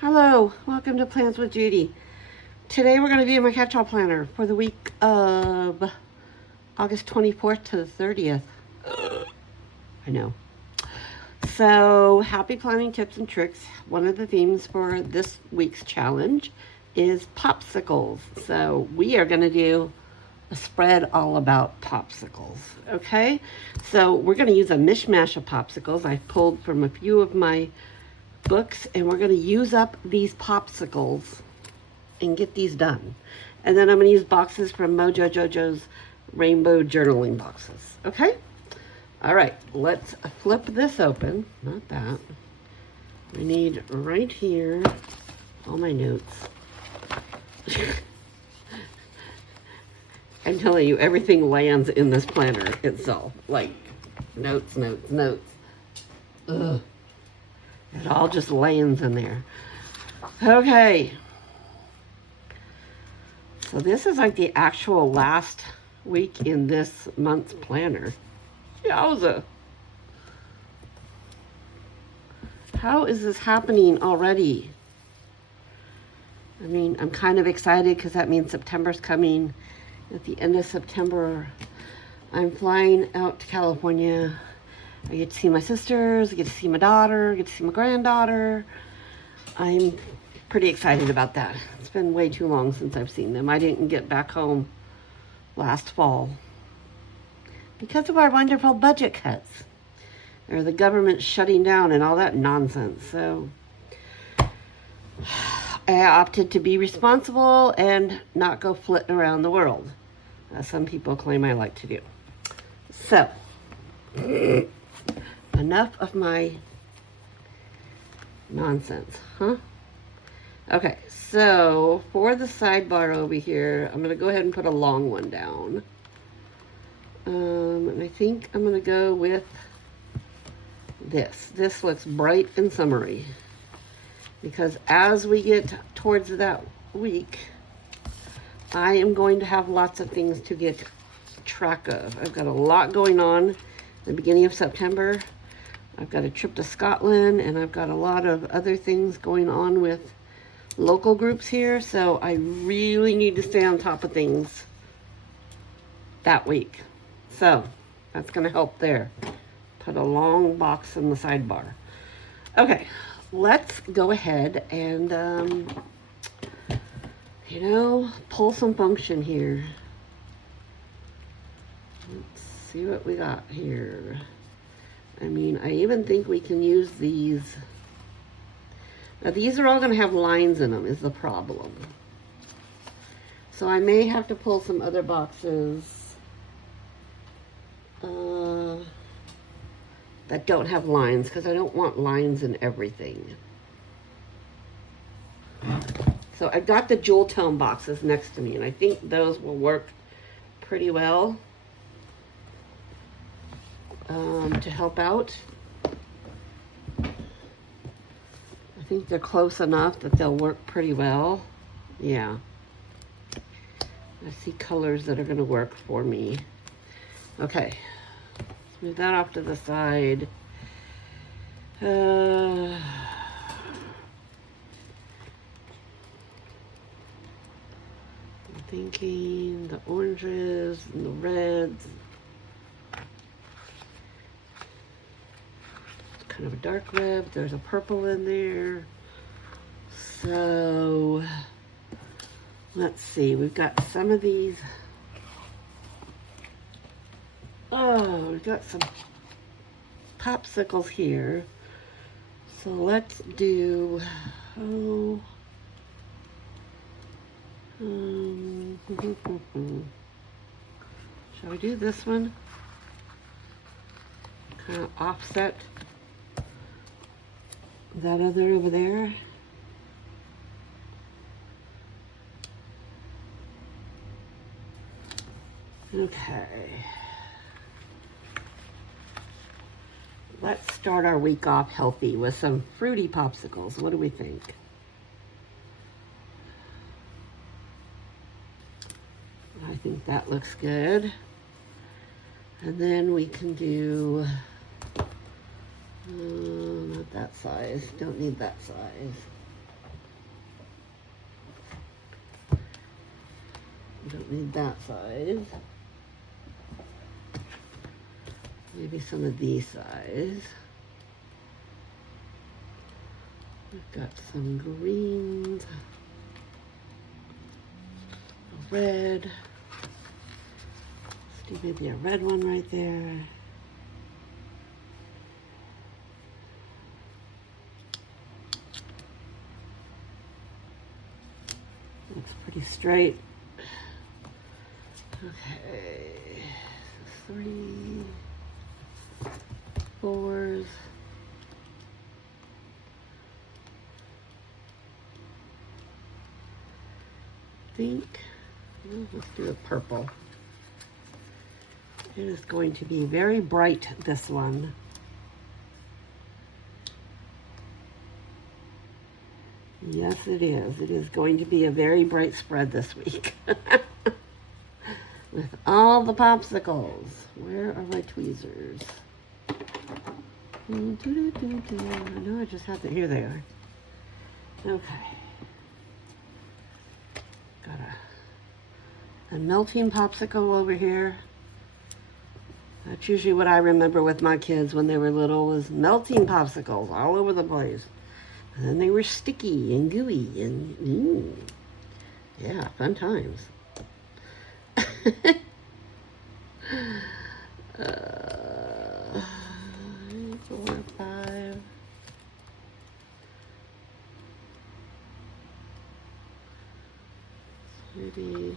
Hello, welcome to Plans with Judy. Today we're going to be in my Catchall Planner for the week of August 24th to the 30th. I know. So, happy planning tips and tricks. One of the themes for this week's challenge is popsicles. So, we are going to do a spread all about popsicles. Okay? So, we're going to use a mishmash of popsicles. I've pulled from a few of my books, and we're going to use up these popsicles and get these done. And then I'm going to use boxes from Mojo Jojo's rainbow journaling boxes. Okay? All right, let's flip this open. Not that. We need right here all my notes. I'm telling you, everything lands in this planner itself. Like, notes. Ugh. It all just lands in there. Okay. So this is like the actual last week in this month's planner. Yowza. How is this happening already? I mean, I'm kind of excited because that means September's coming. At the end of September, I'm flying out to California. I get to see my sisters, I get to see my daughter, I get to see my granddaughter. I'm pretty excited about that. It's been way too long since I've seen them. I didn't get back home last fall because of our wonderful budget cuts, or the government shutting down and all that nonsense. So I opted to be responsible and not go flitting around the world, as some people claim I like to do. So enough of my nonsense, huh? Okay, so for the sidebar over here, I'm going to go ahead and put a long one down. And I think I'm going to go with this. This looks bright and summery. Because as we get towards that week, I am going to have lots of things to get track of. I've got a lot going on at the beginning of September. I've got a trip to Scotland, and I've got a lot of other things going on with local groups here, so I really need to stay on top of things that week. So that's going to help there. Put a long box in the sidebar. Okay, let's go ahead and, pull some function here. Let's see what we got here. I mean, I even think we can use these. Now, these are all going to have lines in them, is the problem. So I may have to pull some other boxes that don't have lines, because I don't want lines in everything. So I've got the jewel tone boxes next to me, and I think those will work pretty well to help out. I think they're close enough that they'll work pretty well. Yeah. I see colors that are going to work for me. Okay. Let's move that off to the side. I'm thinking the oranges and the reds. Kind of a dark red. There's a purple in there. So let's see. We've got some of these. Oh, we've got some popsicles here. So let's do shall we do this one? Kind of offset that other over there. Okay. Let's start our week off healthy with some fruity popsicles. What do we think? I think that looks good. And then we can do not that size. Don't need that size. We don't need that size. Maybe some of these size. We've got some greens, a red. Let's do maybe a red one right there. Looks pretty straight. Okay, so 3, 4s. Think, well, let's do a purple. It is going to be very bright, this one. Yes, it is. It is going to be a very bright spread this week. With all the popsicles. Where are my tweezers? I know I just had to, here they are. Okay. Got a melting popsicle over here. That's usually what I remember with my kids when they were little, was melting popsicles all over the place. And then they were sticky and gooey and yeah, fun times. 4, 5. Maybe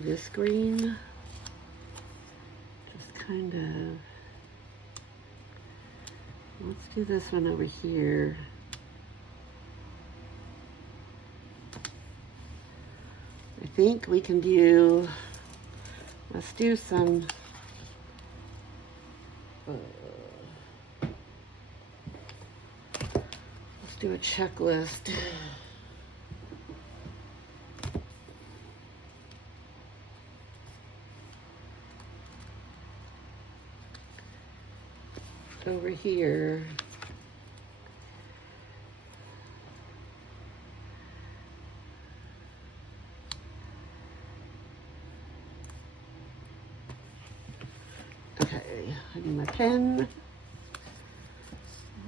this green. Just kind of, let's do this one over here. I think we can do, let's do some let's do a checklist. Over here. Okay, I need my pen.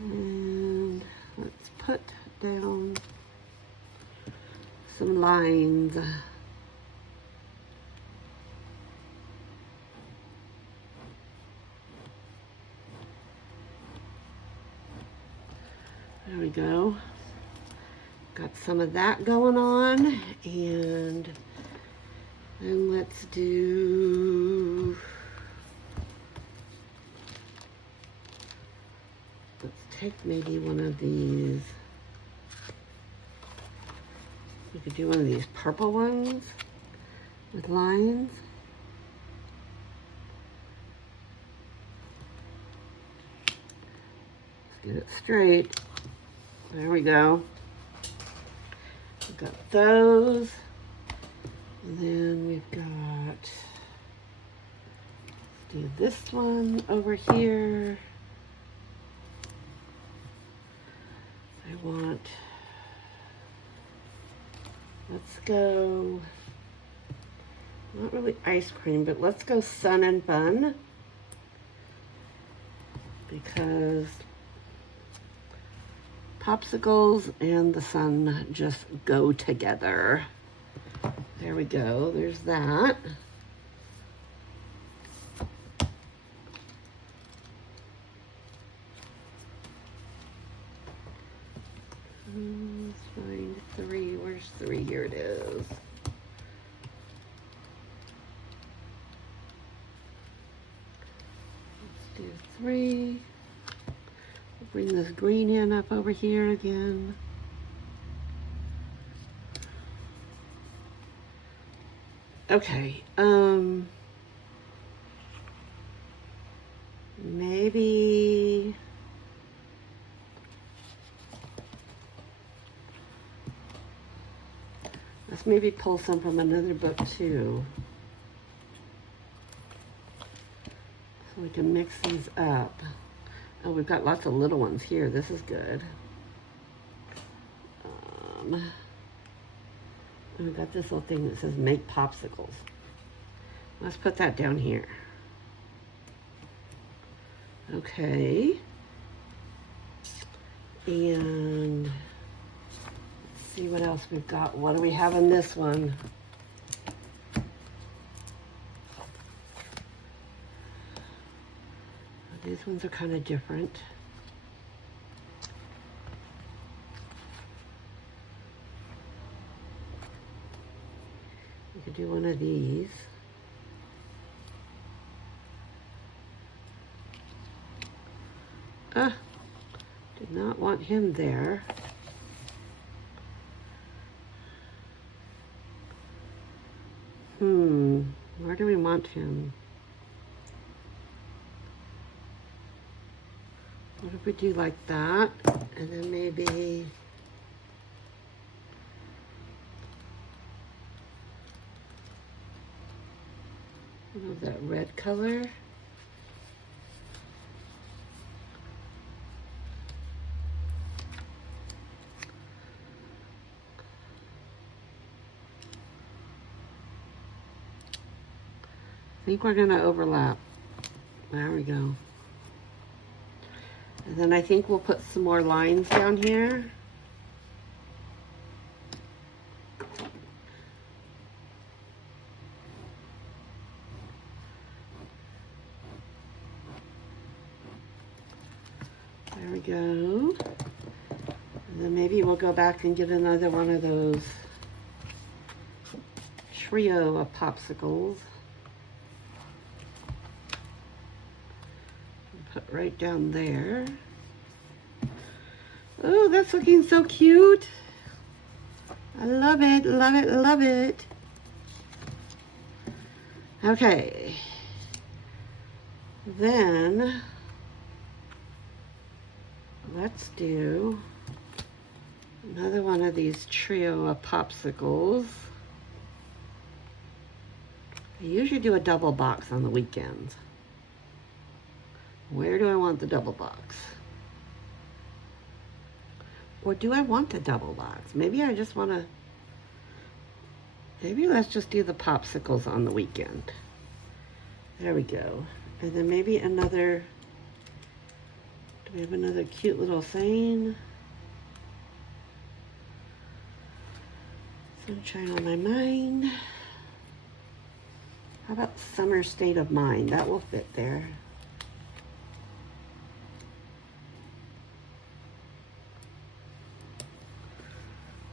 And let's put down some lines. There we go. Got some of that going on. And then let's take maybe one of these. We could do one of these purple ones with lines. Let's get it straight. There we go. We've got those. And then we've got, let's do this one over here. I want, let's go, not really ice cream, but let's go sun and fun. Because popsicles and the sun just go together. There we go, there's that. Let's find 3, where's 3? Here it is. Let's do 3. Bring this green in up over here again. Okay, maybe let's maybe pull some from another book too. So we can mix these up. Oh, we've got lots of little ones here. This is good. I got this little thing that says make popsicles. Let's put that down here. Okay. And let's see what else we've got. What do we have in this one? These ones are kind of different. We could do one of these. Did not want him there. Where do we want him? What if we do like that? And then maybe that red color. I think we're gonna overlap. There we go. And then I think we'll put some more lines down here. There we go. And then maybe we'll go back and get another one of those trio of popsicles. Put right down there. Oh, that's looking so cute. I love it, love it, love it. Okay. Then let's do another one of these trio of popsicles. I usually do a double box on the weekends. Where do I want the double box? Or do I want the double box? Maybe I just want to, maybe let's just do the popsicles on the weekend. There we go. And then maybe another, do we have another cute little saying? Sunshine on my mind. How about summer state of mind? That will fit there.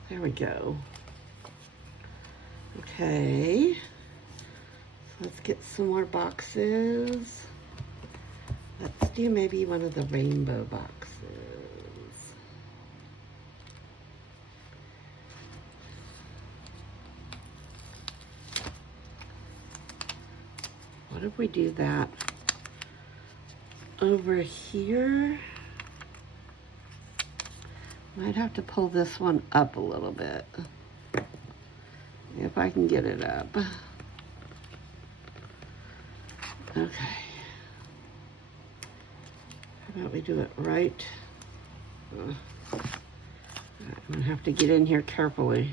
There we go. Okay. So let's get some more boxes. Let's do maybe one of the rainbow boxes. What if we do that over here? Might have to pull this one up a little bit, if I can get it up. Okay. How about we do it right? I'm gonna have to get in here carefully.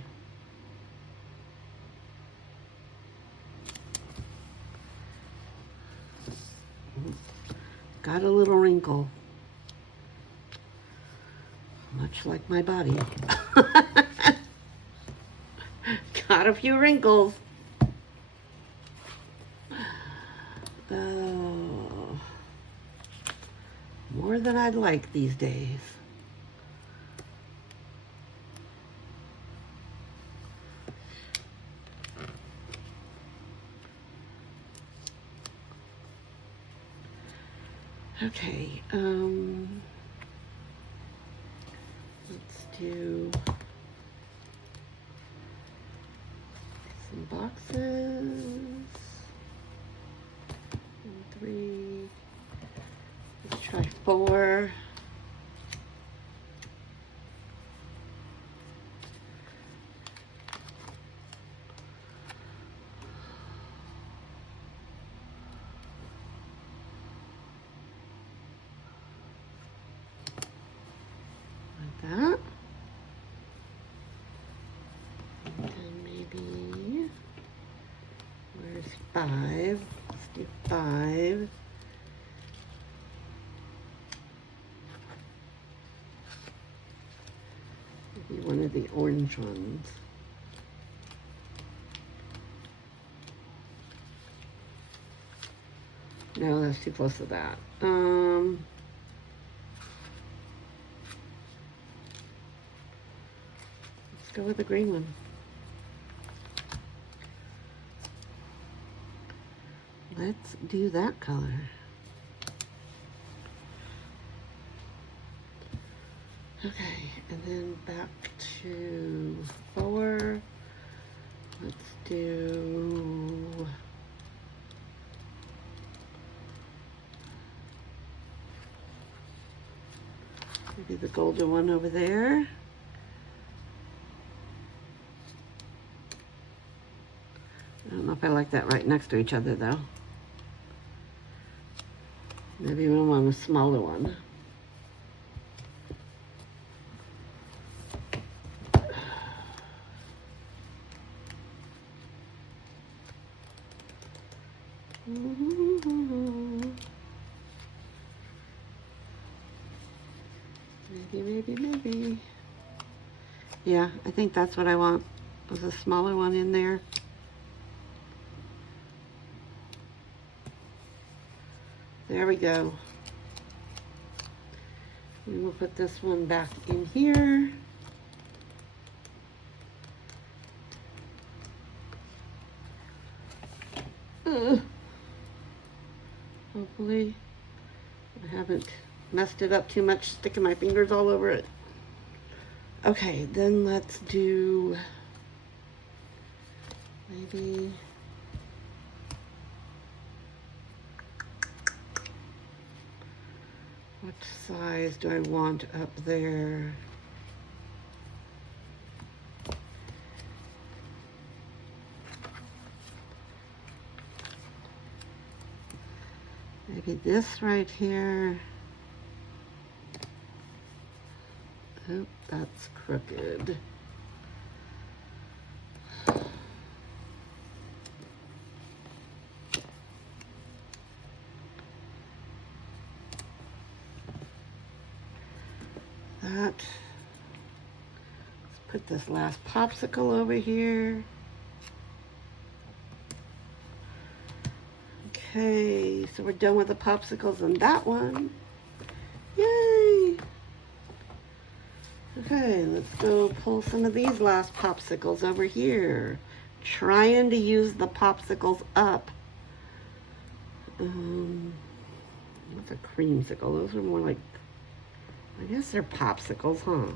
Got a little wrinkle. Much like my body. Got a few wrinkles. Oh, more than I'd like these days. Okay, let's do some boxes. 1, 3. Let's try 4. Like that. 5. Let's do 5. Maybe one of the orange ones. No, that's too close to that. Let's go with the green one. Let's do that color. Okay, and then back to 4. Let's do maybe the golden one over there. I don't know if I like that right next to each other though. Maybe we want a smaller one. Maybe. Yeah, I think that's what I want. There's a smaller one in there. There we go. And we'll put this one back in here. Hopefully I haven't messed it up too much, sticking my fingers all over it. Okay, then let's do maybe what size do I want up there? Maybe this right here. Oh, that's crooked. Let's put this last popsicle over here. Okay, so we're done with the popsicles on that one. Yay! Okay, let's go pull some of these last popsicles over here. Trying to use the popsicles up. What's a creamsicle? Those are more like, I guess they're popsicles, huh?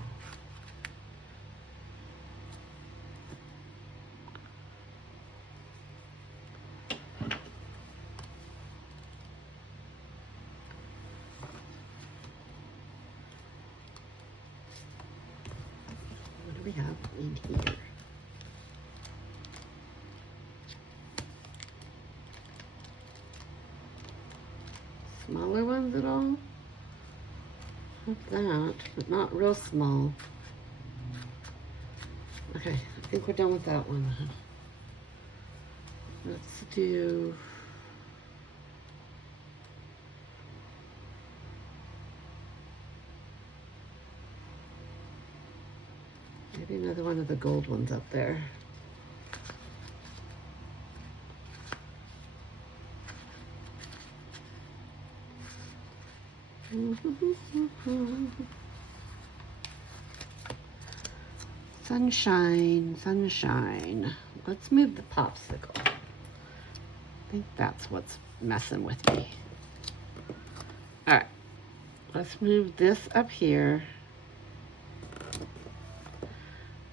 What do we have in here? Smaller ones at all? Not that, but not real small. Okay, I think we're done with that one. Let's do maybe another one of the gold ones up there. Sunshine, sunshine. Let's move the popsicle. I think that's what's messing with me. All right, let's move this up here.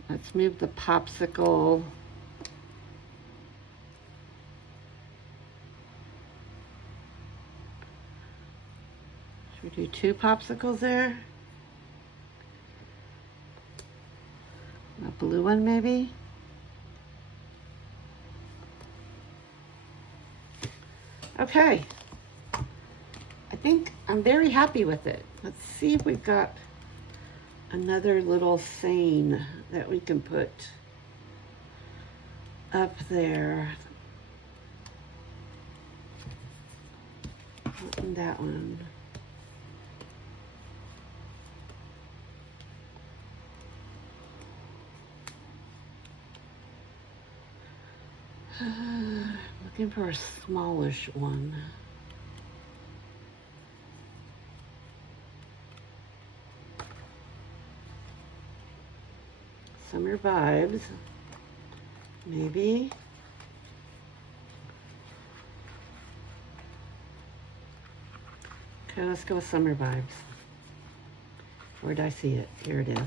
Let's move the popsicle. Should we do 2 popsicles there? A blue one maybe? Okay. I think I'm very happy with it. Let's see if we've got another little saying that we can put up there. And that one. Looking for a smallish one. Summer vibes, maybe. Okay, let's go with summer vibes. Where did I see it? Here it is.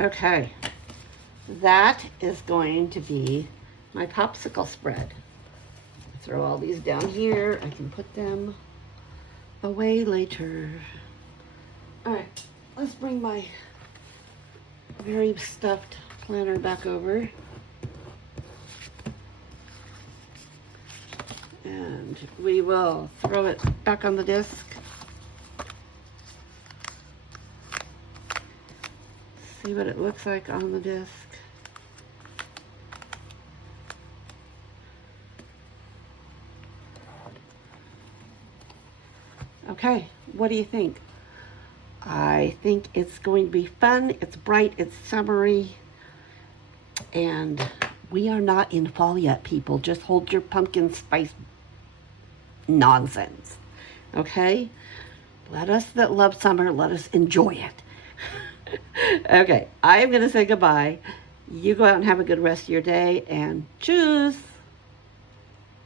Okay, that is going to be my popsicle spread. Throw all these down here. I can put them away later. All right, let's bring my very stuffed planner back over. And we will throw it back on the disc. See what it looks like on the disc. Okay, what do you think? I think it's going to be fun. It's bright, it's summery, and we are not in fall yet, people. Just hold your pumpkin spice nonsense, okay? Let us that love summer, let us enjoy it. Okay, I am going to say goodbye. You go out and have a good rest of your day, and tschüss.